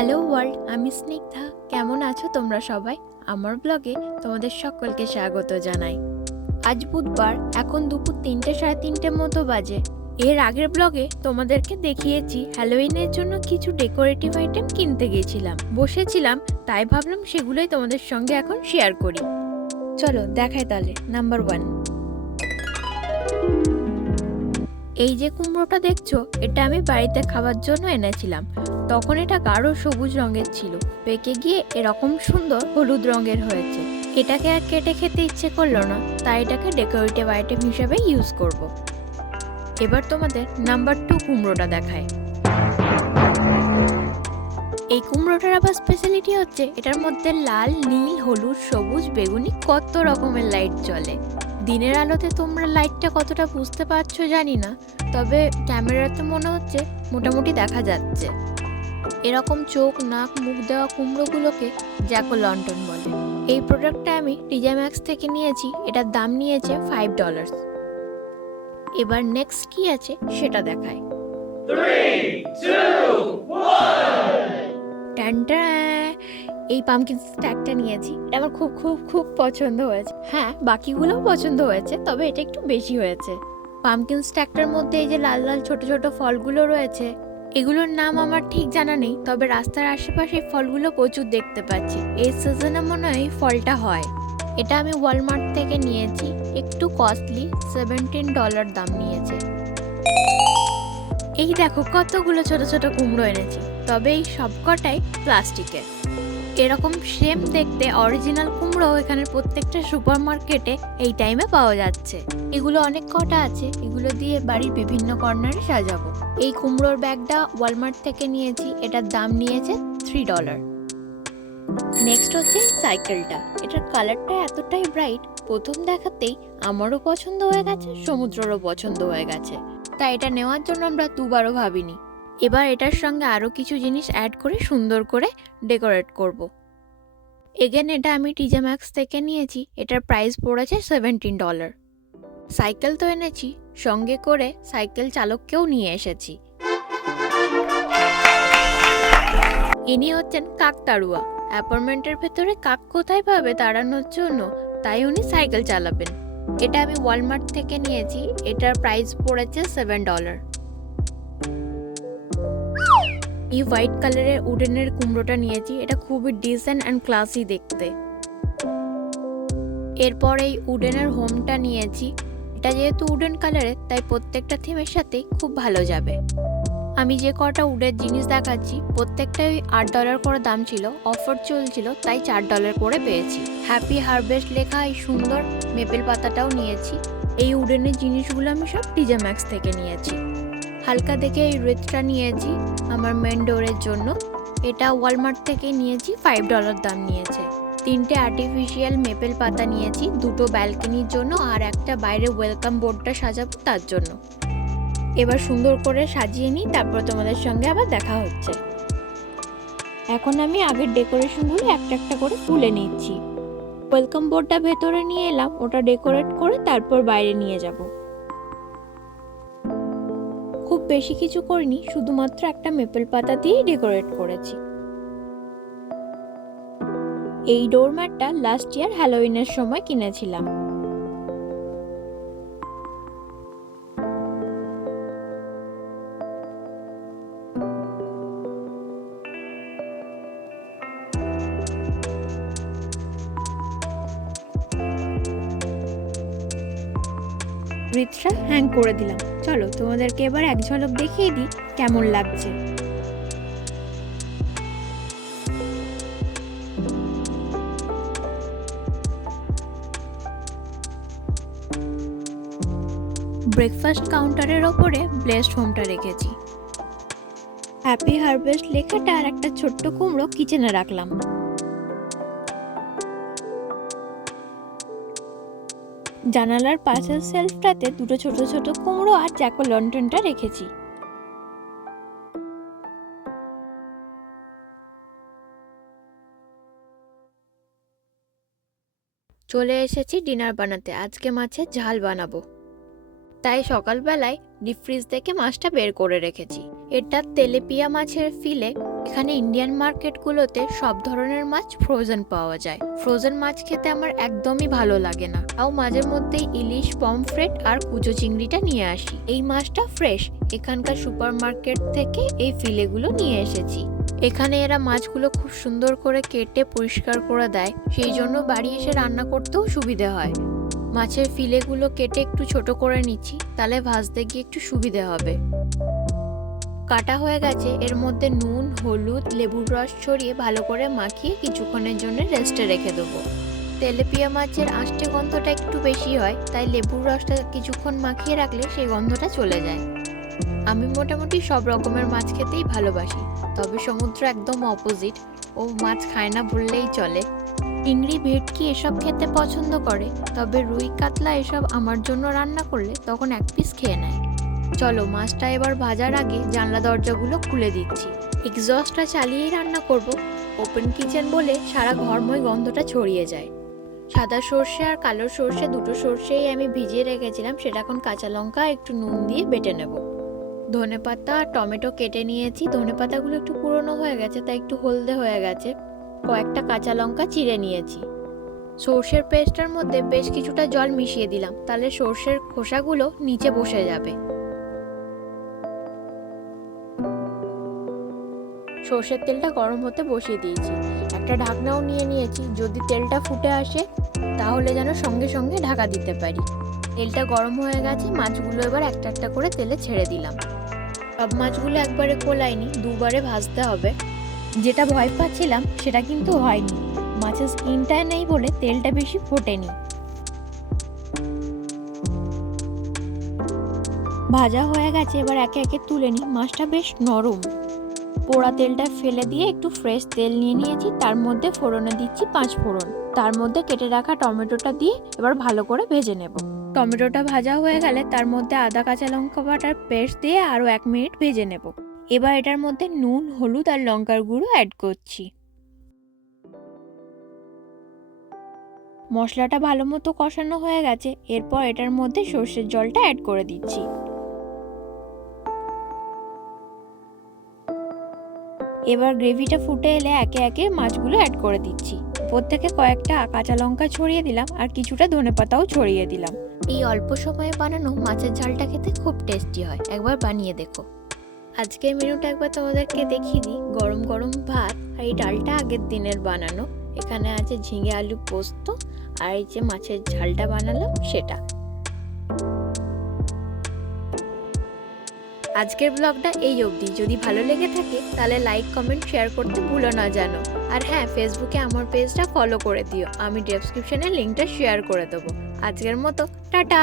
Hello world, আমি স্নিগ্ধা। কেমন আছো তোমরা সবাই? আমার ব্লগে তোমাদের সকলকে স্বাগত জানাই। আজ বুধবার, এখন দুপুর 3টে সাড়ে 3টে মতো বাজে। এর আগের ব্লগে তোমাদেরকে দেখিয়েছি হ্যালোউইনের জন্য কিছু ডেকোরেটিভ আইটেম কিনতে গিয়েছিলাম, বসেছিলাম, তাই ভাবলাম সেগুলোই তোমাদের সঙ্গে এখন শেয়ার করি। চলো দেখাই তাহলে। নাম্বার 1, এই যে কুমড়োটা দেখছো, এটা আমি বাড়িতে খাবার জন্য এনেছিলাম। তখন এটা গাঢ় সবুজ রঙের ছিল, পেকে গিয়ে এরকম সুন্দর হলুদ রঙের হয়েছে। এটাকে আর কেটে খেতে ইচ্ছে করলো না, তাই এটাকে ডেকোরেটিভ আইটেম হিসেবে ইউজ করব। এবার তোমাদের নাম্বার 2 কুমড়োটা দেখায়। এই কুমড়োটার আবার স্পেশালিটি হচ্ছে এটার মধ্যে লাল, নীল, হলুদ, সবুজ, বেগুনি কত রকমের লাইট জ্বলে। দিনের আলোতে তোমরা লাইটটা কতটা বুঝতে পারছো জানি না, তবে ক্যামেরাতে মনে হচ্ছে মোটামুটি দেখা যাচ্ছে। এরকম চোখ, নাক, মুখ দেওয়া কুমড়োগুলোকে জ্যাক-ও-ল্যান্টার্ন বলে। এই প্রোডাক্টটা আমি টিজে ম্যাক্স থেকে নিয়েছি। এটার দাম নিয়েছে $5। এবার নেক্সট কি আছে সেটা দেখায়। 3, 2, 1. ট্যান্টা! এই পামকিন স্ট্যাকটা নিয়েছি। এটা আমার খুব খুব খুব পছন্দ হয়েছে। হ্যাঁ, বাকিগুলোও পছন্দ হয়েছে, তবে এটা একটু বেশি হয়েছে। পামকিন স্ট্যাকটার মধ্যে এই যে লাল লাল ছোট ছোট ফলগুলো রয়েছে, এগুলোর নাম আমার ঠিক জানা নেই, তবে রাস্তার আশেপাশে ফলগুলো প্রচুর দেখতে পাচ্ছি। এই সিজনে মনে হয় এই ফলটা হয়। এটা আমি ওয়ালমার্ট থেকে নিয়েছি, একটু কস্টলি, $17 দাম নিয়েছে। এই দেখো কতগুলো ছোট ছোট কুমড়ো এনেছি, তবে এই সবকটাই প্লাস্টিকের। এরকম সেম দেখতে অরিজিনাল কুমড়ো এখানে প্রত্যেকটা সুপার মার্কেটে এই টাইমে পাওয়া যাচ্ছে। এগুলো অনেক কটা আছে, এগুলো দিয়ে বাড়ির বিভিন্ন কর্নারে সাজাবো। এই কুমড়োর ব্যাগটা ওয়ালমার্ট থেকে নিয়েছি, এটার দাম নিয়েছে $3। নেক্সট হচ্ছে সাইকেলটা। এটার কালারটা এতটাই ব্রাইট, প্রথম দেখাতেই আমারও পছন্দ হয়ে গেছে, সমুদ্রেরও পছন্দ হয়ে গেছে, তাই এটা নেওয়ার জন্য আমরা দুবারও ভাবিনি। এবার এটার সঙ্গে আরও কিছু জিনিস অ্যাড করে সুন্দর করে ডেকোরেট করব। এগেন এটা আমি টিজে ম্যাক্স থেকে নিয়েছি, এটার প্রাইস পড়েছে $17। সাইকেল তো এনেছি, সঙ্গে করে সাইকেল চালককেও নিয়ে এসেছি। ইনি হচ্ছেন কাকতাড়ুয়া। অ্যাপার্টমেন্টের ভেতরে কাক কোথায় পাবে তাড়ানোর জন্য, তাই উনি সাইকেল চালাবেন। এটা আমি ওয়ালমার্ট থেকে নিয়েছি, এটার প্রাইস পড়েছে $7। এই হোয়াইট কালারের উডেনের কুমড়োটা নিয়েছি, এটা খুবই ডিসেন্ট অ্যান্ড ক্লাসি দেখতে। এরপর এই উডেনের হোমটা নিয়েছি, এটা যেহেতু উডেন কালারের তাই প্রত্যেকটা থিমের সাথেই খুব ভালো যাবে। আমি যে কটা উডের জিনিস দেখাচ্ছি প্রত্যেকটাই $8 করে দাম ছিল, অফার চলছিল তাই $4 করে পেয়েছি। হ্যাপি হারভেস্ট লেখা এই সুন্দর মেপেল পাতাটাও নিয়েছি। এই উডেনের জিনিসগুলো আমি সব টিজে ম্যাক্স থেকে নিয়েছি। হালকা দেখে এই রেটটা নিয়েছি আমার মেন ডোরের জন্য, এটা ওয়ালমার্ট থেকে নিয়েছি, $5 দাম নিয়েছে। 3টে আর্টিফিশিয়াল মেপেল পাতা নিয়েছি, 2টো ব্যালকনির জন্য আর একটা বাইরে ওয়েলকাম বোর্ডটা সাজাবো তার জন্য। এবার সুন্দর করে সাজিয়ে নিই, তারপর তোমাদের সঙ্গে আবার দেখা হচ্ছে। এখন আমি আগের ডেকোরেশনগুলো একটা একটা করে তুলে নিচ্ছি। ওয়েলকাম বোর্ডটা ভেতরে নিয়ে এলাম, ওটা ডেকোরেট করে তারপর বাইরে নিয়ে যাব। খুব বেশি কিছু করিনি, শুধুমাত্র একটা মেপেল পাতা দিয়েই ডেকোরেট করেছি। এই ডোরম্যাটটা লাস্ট ইয়ার হ্যালোউইনের সময় কিনেছিলাম। রিতটা হ্যাং করে দিলাম। চলো তোমাদেরকে এবার এক ঝলক দেখিয়ে দিই কেমন লাগছে। ব্রেকফাস্ট কাউন্টারের ওপরে ব্লেসড হোমটা রেখেছি। হ্যাপি হারভেস্ট লেখাটা আর একটা ছোট্ট কুমড়ো কিচেনে রাখলাম। জানালার পাশের সেলফটাতে 2টো ছোট ছোট কুমড়ো আর জ্যাক-ও-ল্যান্টার্নটা রেখেছি। চলে এসেছি ডিনার বানাতে। আজকে মাছের ঝাল বানাবো, তাই সকালবেলায় ডিপ ফ্রিজ থেকে মাছটা বের করে রেখেছি। এটা তেলেপিয়া মাছের ফিলে। এখানে ইন্ডিয়ান মার্কেটগুলোতে সব ধরনের মাছ ফ্রোজেন পাওয়া যায়। ফ্রোজেন মাছ খেতে আমার একদমই ভালো লাগে না, তাও মাঝে মধ্যেই ইলিশ, পমফ্রেট আর কুচো চিংড়িটা নিয়ে আসি। এই মাছটা ফ্রেশ, এখানকার সুপার মার্কেট থেকে এই ফিলেগুলো নিয়ে এসেছি। এখানে এরা মাছগুলো খুব সুন্দর করে কেটে পরিষ্কার করে দেয়, সেই জন্য বাড়ি এসে রান্না করতেও সুবিধে হয়। মাছের ফিলেগুলো কেটে একটু ছোট করে নিচ্ছি, তাহলে ভাজতে গিয়ে একটু সুবিধে হবে। কাটা হয়ে গেছে, এর মধ্যে নুন, হলুদ, লেবুর রস ছড়িয়ে ভালো করে মাখিয়ে কিছুক্ষণের জন্য রেস্টে রেখে দেবো। তেলেপিয়া মাছের আষ্টে গন্ধটা একটু বেশি হয়, তাই লেবুর রসটা কিছুক্ষণ মাখিয়ে রাখলে সেই গন্ধটা চলে যায়। আমি মোটামুটি সব রকমের মাছ খেতেই ভালোবাসি, তবে সমুদ্র একদম অপোজিট, ও মাছ খায় না বললেই চলে। চিংড়ি, ভেটকি এসব খেতে পছন্দ করে, তবে রুই, কাতলা এসব আমার জন্য রান্না করলে তখন এক পিস খেয়ে নেয়। চলো, মাছটা এবার ভাজার আগে জানলা দরজাগুলো খুলে দিচ্ছি। এক্সস্টটা চালিয়েই রান্না করব, ওপেন কিচেন বলে সারা ঘরময় গন্ধটা ছড়িয়ে যায়। সাদা সর্ষে আর কালো সর্ষে, দুটো সর্ষেই আমি ভিজিয়ে রেখেছিলাম, সেটা এখন কাঁচা লঙ্কা একটু নুন দিয়ে বেটে নেব। ধনেপাতা আর টমেটো কেটে নিয়েছি, ধনেপাতাগুলো একটু পুরনো হয়ে গেছে তাই একটু হলদে হয়ে গেছে। কয়েকটা কাঁচা লঙ্কা চিড়ে নিয়েছি। সর্ষের পেস্টের মধ্যে বেশ কিছুটা জল মিশিয়ে দিলাম, তাহলে সর্ষের খোসাগুলো নিচে বসে যাবে। সর্ষের তেলটা গরম হতে বসিয়ে দিয়েছি, একটা ঢাকনাও নিয়ে নিয়েছি, যদি তেলটা ফুটে আসে তাহলে যেন সঙ্গে সঙ্গে ঢাকা দিতে পারি। তেলটা গরম হয়ে গেছে, মাছগুলো এবার একটা একটা করে তেলে ছেড়ে দিলাম। সব মাছগুলো একবারে কোলাইনি, দুবারে ভাজতে হবে। যেটা ভয় পাচ্ছিলাম সেটা কিন্তু হয়নি, মাছের স্কিনটা নেই বলে তেলটা বেশি ফোটেনি। ভাজা হয়ে গেছে, এবার একে একে তুলে নিই। মাছটা বেশ নরম। পোড়া তেলটা ফেলে দিয়ে একটু ফ্রেশ তেল নিয়ে নিয়েছি, তার মধ্যে ফোড়নে দিচ্ছি 5 ফোড়ন, তার মধ্যে কেটে রাখা টমেটোটা দিয়ে এবার ভালো করে ভেজে নেব। টমেটোটা ভাজা হয়ে গেলে তার মধ্যে আদা, কাঁচা লঙ্কা বাটার পেস্ট দিয়ে আরও 1 মিনিট ভেজে নেব। এবার এটার মধ্যে নুন, হলুদ আর লঙ্কার গুঁড়ো অ্যাড করছি। মশলাটা ভালো মতো কষানো হয়ে গেছে, এরপর এটার মধ্যে সর্ষের জলটা অ্যাড করে দিচ্ছি। এবার গ্রেভিটা ফুটে এলে একে একে মাছগুলো অ্যাড করে দিচ্ছি। উপর থেকে কয়েকটা কাঁচা লঙ্কা ছড়িয়ে দিলাম আর কিছুটা ধনেপাতাও ছড়িয়ে দিলাম। এই অল্প সময়ে বানানো মাছের ঝালটা খেতে খুব টেস্টি হয়, একবার বানিয়ে দেখো। আজকের মেনুটা একবার তোমাদেরকে দেখিয়ে দিই। গরম গরম ভাত আর এই ডালটা আগের দিনের বানানো, এখানে আছে ঝিঙে আলু পোস্ত, আর এই যে মাছের ঝালটা বানালাম সেটা। আজকের ব্লগটা এই অবধি। যদি ভালো লেগে থাকে তাহলে লাইক, কমেন্ট, শেয়ার করতে ভুলো না জানো। আর হ্যাঁ, ফেসবুকে আমার পেজটা ফলো করে দিও, আমি ডেসক্রিপশনে লিঙ্কটা শেয়ার করে দেবো। আজকের মতো টাটা।